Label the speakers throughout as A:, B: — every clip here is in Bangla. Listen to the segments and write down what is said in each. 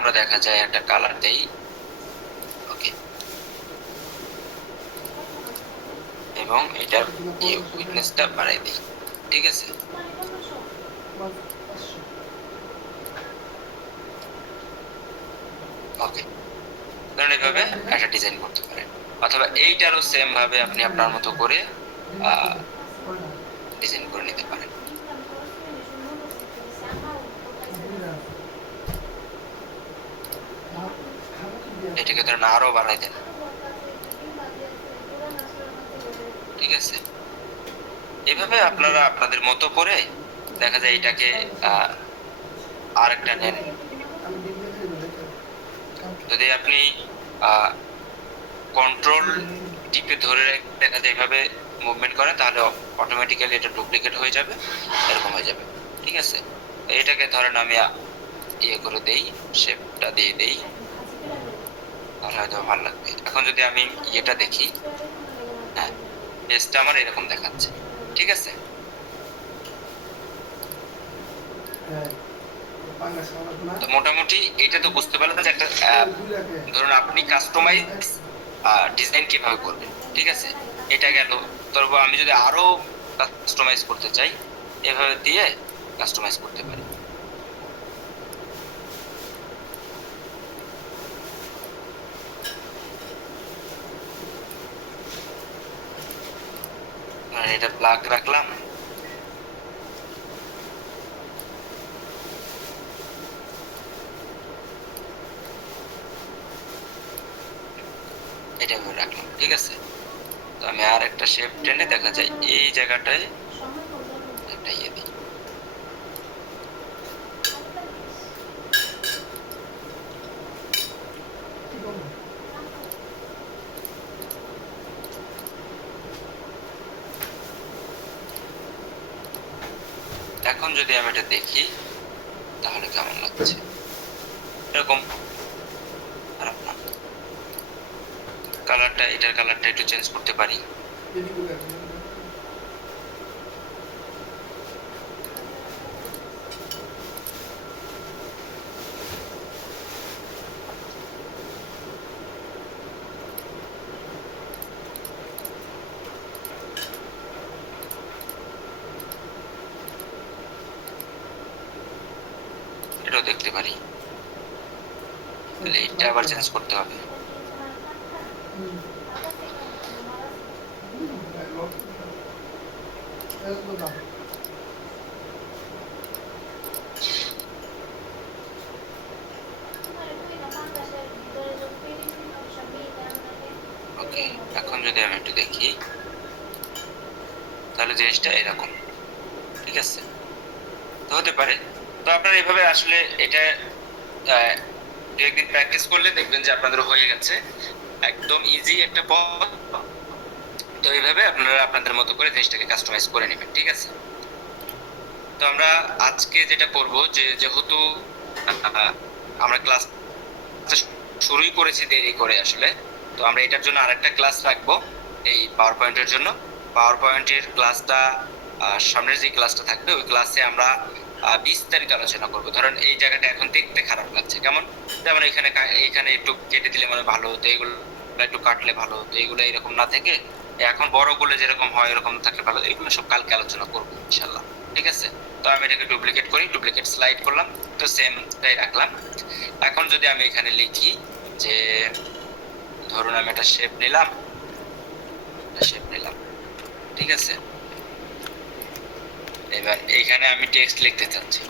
A: আমরা দেখা যায় একটা কালার দেই। ওকে এবং এটার উইকনেসটা বাড়াই দিই। ঠিক আছে? ওকে ধরুন এইভাবে একটা ডিজাইন করতে পারেন। অথবা এইটারও সেম ভাবে আপনি আপনার মতো করে ডিজাইন করে নিতে পারেন। এটাকে ধরেন আরও বাড়াই দেন। ঠিক আছে? এভাবে আপনারা আপনাদের মতো করে দেখা যায় এটাকে আহ, আরেকটা নেন। যদি আপনি কন্ট্রোল টিপে ধরে দেখা যায় এভাবে মুভমেন্ট করেন তাহলে অটোমেটিক্যালি এটা ডুপ্লিকেট হয়ে যাবে এরকম হয়ে যাবে। ঠিক আছে? এটাকে ধরেন আমি ইয়ে করে দেই শেপটা দিয়ে দেই। তাহলে হয়তো ভালো লাগবে। এখন যদি আমি ইয়েটা দেখি হ্যাঁ পেজটা আমার এরকম দেখাচ্ছে। ঠিক আছে? তো মোটামুটি এটা তো বুঝতে পারলেন যে একটা আহ, ধরুন আপনি কাস্টমাইজ ডিজাইন কীভাবে করবেন। ঠিক আছে? এটা গেল। তবে আমি যদি আরও কাস্টমাইজ করতে চাই এভাবে দিয়ে কাস্টমাইজ করতে পারি। ধরেন এটা প্লাগ রাখলাম। এটা আমি রাখলাম, ঠিক আছে? তো আমি আর একটা শেপ টেনে দেখা যায়, এই জায়গাটায় একটা ইয়ে দিই। এখন যদি আমি এটা দেখি, তাহলে কেমন লাগছে? এরকম। কালারটা এটার কালারটা একটু চেঞ্জ করতে পারি। দেখতে পারি। তাহলে এটা আবার চেঞ্জ করতে হবে। ওকে, এখন যদি আমি একটু দেখি, তাহলে জিনিসটা এরকম। ঠিক আছে? তো হতে পারে আপনারা এইভাবে আসলে এটা দু একদিন প্র্যাকটিস করলে দেখবেন যে আপনাদের হয়ে গেছে। একদম ইজি একটা পথ। তো এইভাবে আপনারা আপনাদের মতো করে জিনিসটাকে কাস্টমাইজ করে নেবেন, ঠিক আছে? তো আমরা আজকে যেটা করব যে, যেহেতু আমরা ক্লাস শুরুই করেছি দেরি করে আসলে, তো আমরা এটার জন্য আরেকটা ক্লাস রাখব এই পাওয়ার পয়েন্টের জন্য পাওয়ার পয়েন্টের ক্লাসটা সামনের যে ক্লাসটা থাকবে, ওই ক্লাসে আমরা বিস্তারিত আলোচনা করব। ধরেন এই জায়গাটা এখন দেখতে খারাপ লাগছে। কেমন যেমন এখানে এখানে একটু কেটে দিলে মানে ভালো হতো, এগুলো একটু কাটলে ভালো হতো, এগুলো এরকম না থেকে এখন বড় করলে যেরকম হয় এরকম থাকলে ভালো, এগুলো সব কালকে আলোচনা করব ইনশাল্লাহ ঠিক আছে? তো আমি এটাকে ডুপ্লিকেট করি ডুপ্লিকেট স্লাইড করলাম, তো সেম তাই রাখলাম। এখন যদি আমি এখানে লিখি যে, ধরুন আমি একটা শেপ নিলাম শেপ নিলাম। ঠিক আছে? এবার এইখানে আমি টেক্সট লিখতে চাচ্ছি।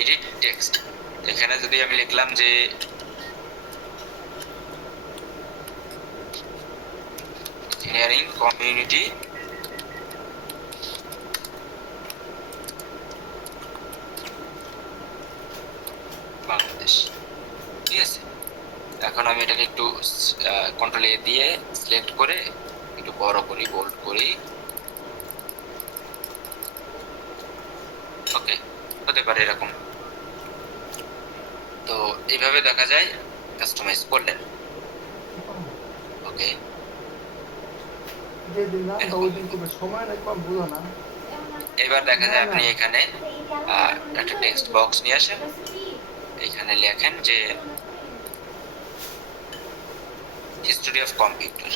A: এডিট টেক্সট এখানে যদি আমি লিখলাম যে ইঞ্জিনিয়ারিং কমিউনিটি বাংলাদেশ। ঠিক আছে? এখন আমি এটাকে একটু কন্ট্রোল এ দিয়ে সিলেক্ট করে একটু বড় করি বোল্ড করি। ওকে হতে পারে এরকম। তো এইভাবে দেখা যায় কাস্টমাইজ করলেন। ওকে এবার দেখা যায় আপনি এখানে আহ, একটা টেক্সট বক্স নিয়ে আসেন। এখানে লেখেন যে হিস্টোরি অফ কম্পিউটার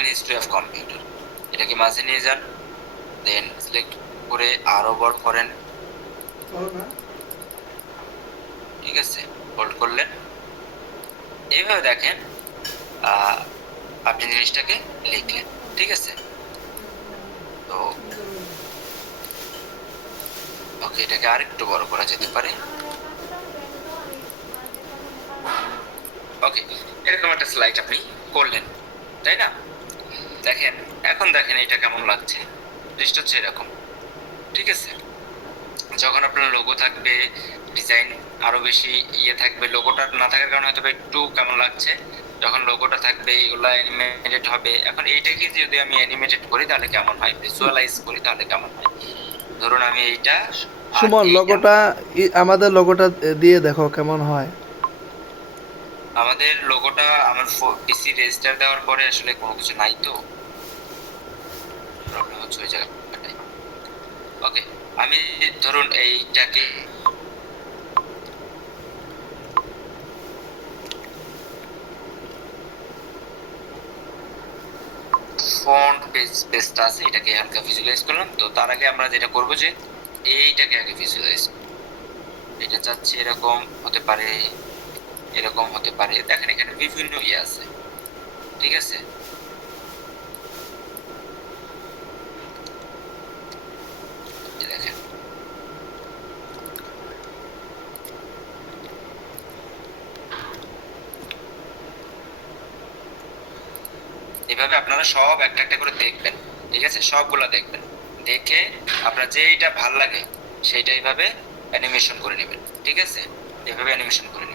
A: লিখলেন হিস্ট্রি অফ কম্পিউটার এটাকে মাঝে নিয়ে যান দেন সিলেক্ট করে আরও বড় করেন। ঠিক আছে হোল্ড করলেন। এইভাবে দেখেন আপনি জিনিসটাকে লিখলেন। ঠিক আছে? তো, ওকে, এটাকে আরেকটু বড় করা যেতে পারে। ওকে, এরকম একটা স্লাইড আপনি করলেন, তাই না? দেখেন এখন দেখেন এটা কেমন লাগছে। জিনিসটা হচ্ছে এরকম। ঠিক আছে? যখন আপনার লোগো থাকবে ডিজাইন আরও বেশি ইয়ে থাকবে লোগোটা না থাকার কারণে হয়তো একটু কেমন লাগছে। যখন লোগোটা থাকবে এগুলো অ্যানিমেটেড হবে। এখন এইটাকে যদি আমি অ্যানিমেটেড করি তাহলে কেমন হয়? ভিজুয়ালাইজ করি তাহলে কেমন হয়? ধরুন আমি এইটা
B: সুমন লোগোটা আমাদের লোগোটা দিয়ে দেখো কেমন হয়।
A: আমাদের লোগোটা আমার পিসি রেজিস্টার দেওয়ার পরে আসলে কোনো কিছু নাই তো। প্রবলেম হচ্ছে ওকে আমি ধরুন এইটাকে ফন্ট পেজ পেজটা আছে, এটাকে হালকা ভিজুয়ালাইজ করলাম। তো তার আগে আমরা যেটা করব যে এইটাকে আগে ভিজুয়ালাইজ এটা চাচ্ছি এরকম হতে পারে এরকম হতে পারে। দেখেন এখানে বিভিন্ন ইয়ে আছে। ঠিক আছে? এভাবে আপনারা সব একটা একটা করে দেখবেন। ঠিক আছে? সবগুলা দেখবেন। দেখে আপনার যেইটা ভালো লাগে, সেইটা এইভাবে অ্যানিমেশন করে নেবেন। ঠিক আছে? এভাবে অ্যানিমেশন করে